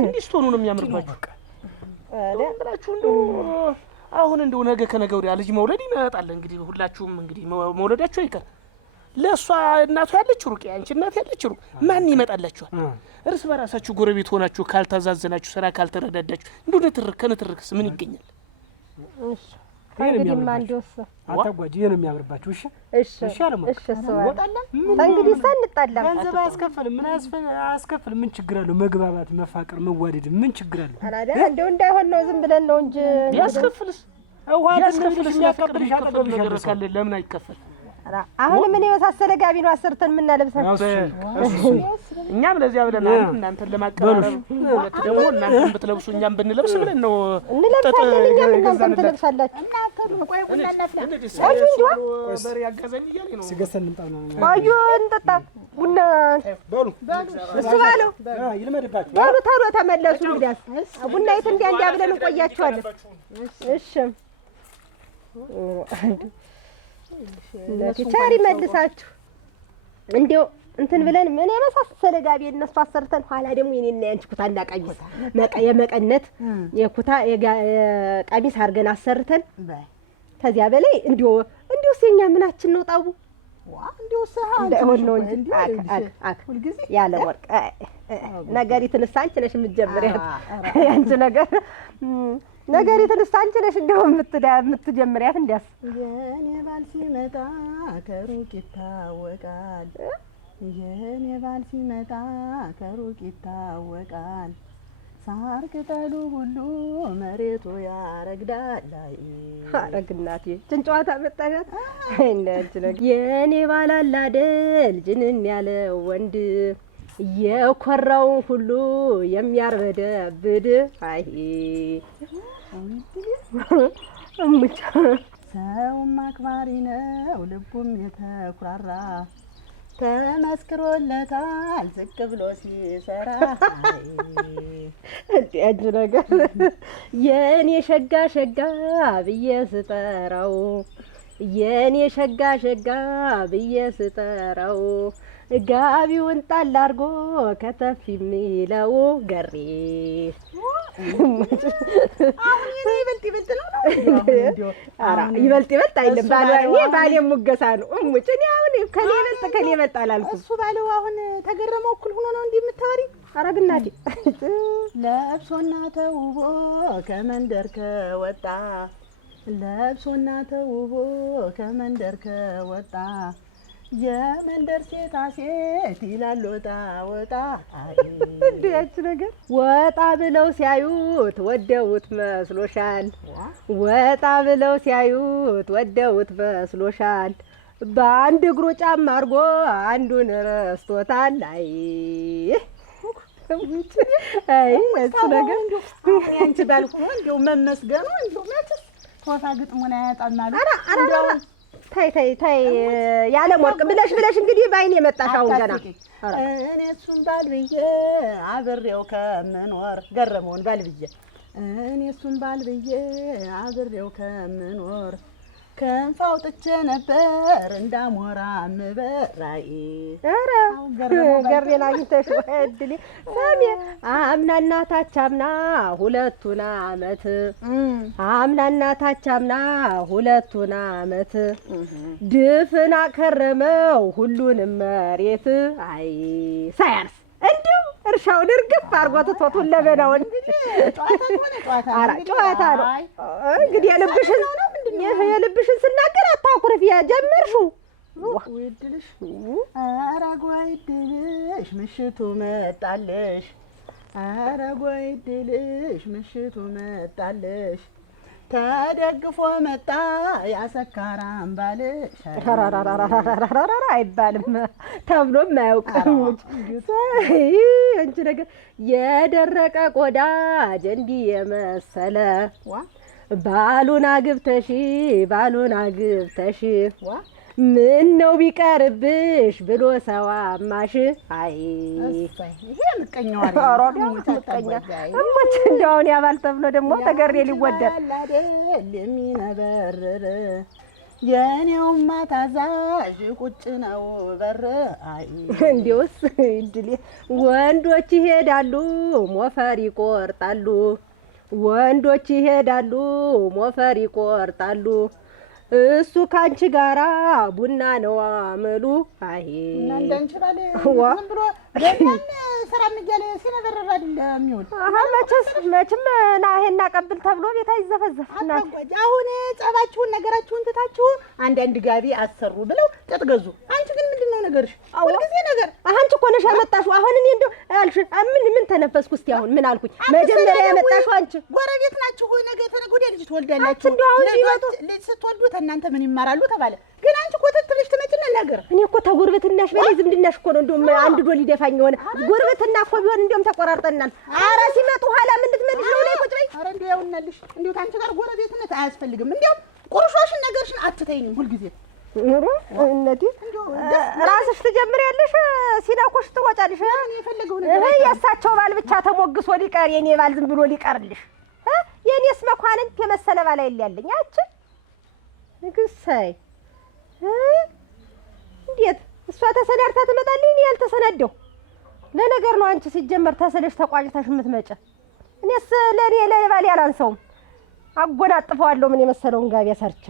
እንዲህ ስትሆኑ ነው የሚያምርባችሁ ብላችሁ እንደው አሁን እንደው ነገ ከነገ ወዲያ ልጅ መውለድ ይመጣል እንግዲህ ሁላችሁም እንግዲህ መውለዳችሁ አይቀር ለሷ እናቱ ያለች ሩቅ አንቺ እናት ያለች ሩቅ ማን ይመጣላችኋል እርስ በራሳችሁ ጎረቤት ሆናችሁ ካልታዛዘናችሁ ስራ ካልተረዳዳችሁ እንደው ንትርክስ ምን ይገኛል እሺ እንግዲህ ማንዶስ አታጓጂ ነው የሚያምርባችሁ እሺ አለማ እሺ ወጣላ እንግዲህ ሳንጣላ ገንዘብ አያስከፍልም ምን አያስከፍልም ምን ችግር አለው መግባባት መፋቀር መዋደድ ምን ችግር አለው አላዳ እንደው እንዳይሆን ነው ዝም ብለን ነው እንጂ ያስከፍልስ ያስከፍልሽ የሚያከብርሽ አጠገብሽ ካለ ለምን አይከፈል አሁን ምን የመሳሰለ ጋቢ ነው አሰርተን ምን እናለብሳችሁ እኛም ለዚያ ብለን እናንተን ለማቀራረብ ወጥ ደግሞ እናንተን ብትለብሱ እኛም ብንለብስ ብለን ነው እንለብሳለን እኛም እናንተን ትለብሳላችሁ ቆይ ቡና እናፍላ በሬ ያጋዘኝ እያለኝ ነው ሲገሰን እንጣ ነው ቆዩ እንጠጣ ቡና በሉ እሱ ባለው ይልመድባችሁ በሉ ታሎ ተመለሱ እንግዲያስ ቡና የት እንዲያ ብለን እንቆያችኋለን እሺ ለቲቻሪ መልሳችሁ እንዴው እንትን ብለን ምን የመሳሰለ ጋቢ እነሱ አሰርተን ኋላ ደግሞ የኔና ያንቺ ኩታና ቀሚስ የመቀነት የኩታ የቀሚስ አድርገን አሰርተን ከዚያ በላይ እንዴው ሲኛ ምናችን ነው ጣቡ እንዴው ሰሃ ነው እንጂ ሁልጊዜ ያለ ወርቅ ነገሪትን አንቺ ነሽ የምትጀምሪያት ያንቺ ነገሪትን አንቺ ነሽ እንደው የምትጀምሪያት እንዲያስ የኔ ባል ሲመጣ ከሩቅ ይታወቃል የኔ ባል ሲመጣ ከሩቅ ይታወቃል ሳር ቅጠሉ ሁሉ መሬቱ ያረግዳል አረግናቴ ጭንጫዋታ መጣሻት እንዴት ነው የኔ ባል አላደል ጅንን ያለ ወንድ የኮራው ሁሉ የሚያርበደብድ አይ እሙቻ ሰውም አክባሪ ነው ልቡም የተኩራራ ተመስክሮለታል ዝቅ ብሎ ሲሰራ እንዴት ነገር የኔ ሸጋ ብዬ ስጠራው የኔ ሸጋ ብዬ ስጠራው ጋቢውን ጣል አድርጎ ከተፍ የሚለው ገሬ አሁን ይበልጥ ነው አራ ይበልጥ አይደለም ባሌ ሙገሳ ነው እሙጭ እኔ አሁን ከኔ ይበልጥ አላልኩም እሱ ባለው አሁን ተገረመው እኩል ሆኖ ነው እንደምታወሪ አረግናቴ ለብሶና ተውቦ ከመንደር ከወጣ ለብሶና ተውቦ ከመንደር ከወጣ የመንደር ሴት ይላል ወጣ እንዴት ነገር ወጣ ብለው ሲያዩት ወደውት መስሎሻል ወጣ ብለው ሲያዩት ወደውት መስሎሻል በአንድ እግሩ ጫማ አድርጎ አንዱን ረስቶታል አይ እሱ ነገር አንቺ ባልኩ እንደው መመስገኑ እንደው መቼስ ቶፋ ግጥሙን አያጣማሉ አራ ታይ ያለ ወርቅ ብለሽ እንግዲህ ባይኔ የመጣሽ አሁን ገና እኔ እሱን ባልብዬ አብሬው ከምኖር ገረመውን ባልብዬ እኔ እሱን ባልብዬ አብሬው ከምኖር ክንፍ አውጥቼ ነበር እንዳሞራ ምበራይ ኧረ ገሬና አግኝተሽ እድሌ ሰሜ አምናና ታቻምና ሁለቱን አመት አምናና ታቻምና ሁለቱን አመት ድፍና ከረመው ሁሉንም መሬት አይ ሳያርስ እንዲሁ እርሻውን እርግፍ አድርጎ ትቶቱን ለበናውን ጨዋታ ነው እንግዲህ የልብሽን ስናገር አታኩርፊ ጀመርሽው ወይድልሽ ኧረ ጎይድልሽ ምሽቱ መጣለሽ ኧረ ጎይድልሽ ምሽቱ መጣለሽ ተደግፎ መጣ ያሰካራም ባልሽ አይባልም ተብሎም አያውቅም አንቺ ነገር የደረቀ ቆዳ ጀንዲ የመሰለ ባሉን አግብተሽ ምን ነው ቢቀርብሽ ብሎ ሰዋማሽ አይ ይሄ ምቀኛው እሞች እንደውን ያባል ተብሎ ደግሞ ተገሬ ሊወደድ የሚነበርር የኔውማ ታዛዥ ቁጭ ነው በር አይ እንዲውስ እድሌ ወንዶች ይሄዳሉ ሞፈር ይቆርጣሉ ወንዶች ይሄዳሉ ሞፈር ይቆርጣሉ እሱ ካንቺ ጋራ ቡና ነው አመሉ አይ እንዳንቺ ባለ ዝም ብሎ ለምን ስራ ምጃለ ሲነበረር አይደለም የሚውል መቼም ናሄና ቀብል ተብሎ ቤት አይዘፈዘፍና አሁን ጸባችሁን ነገራችሁን ትታችሁ አንዳንድ ጋቢ አሰሩ ብለው ተጥገዙ አንቺ ግን ምንድነው ነገርሽ ሁልጊዜ ነገር አንቺ እኮ ነሽ ያመጣሽው አሁን እኔ እንደው አልሽ ምን ተነፈስኩ እስቲ አሁን ምን አልኩኝ መጀመሪያ ያመጣሽው አንቺ ጎረቤት ናችሁ ነገ ተነገ ወዲያ ልጅ ትወልዳላችሁ እንደው አሁን ሲመጡ ልጅ ስትወልዱ እናንተ ምን ይማራሉ ተባለ ግን አንቺ እኮ ትትልሽ ትመጭና ነገር እኔ እኮ ተጎርበትናሽ በላይ ዝምድናሽ እኮ ነው እንደውም አንድ ዶል ይደፋኝ ሆነ ጎርበትና እኮ ቢሆን እንደውም ተቆራርጠናል ኧረ ሲመጡ ኋላ ምን ልትመልሽ ነው ላይ ቁጭ በይ ኧረ እንደው ያውናልሽ እንደው ታንቺ ጋር ጎረቤትነት አያስፈልግም እንደው ቁርሾሽን ነገርሽን አትተይኝም ሁልጊዜ ኑሮ እነዲ ራስሽ ትጀምሪያለሽ ሲናኮሽ ትወጫለሽ የፈለገው ነገር የእሳቸው ባል ብቻ ተሞግሶ ሊቀር የኔ ባል ዝም ብሎ ሊቀርልሽ የኔስ መኳንንት የመሰለ ባል አይልያለኝ አቺ ንግሳይ እንዴት እሷ ተሰናድታ ትመጣልኝ እኔ ያልተሰናደው ለነገር ነው አንቺ ሲጀመር ተሰለሽ ተቋጭታሽ የምትመጪ እኔስ ለኔ ለባል ያላንሰውም አጎናጥፈዋለሁ ምን የመሰለውን ጋቢ ሰርቼ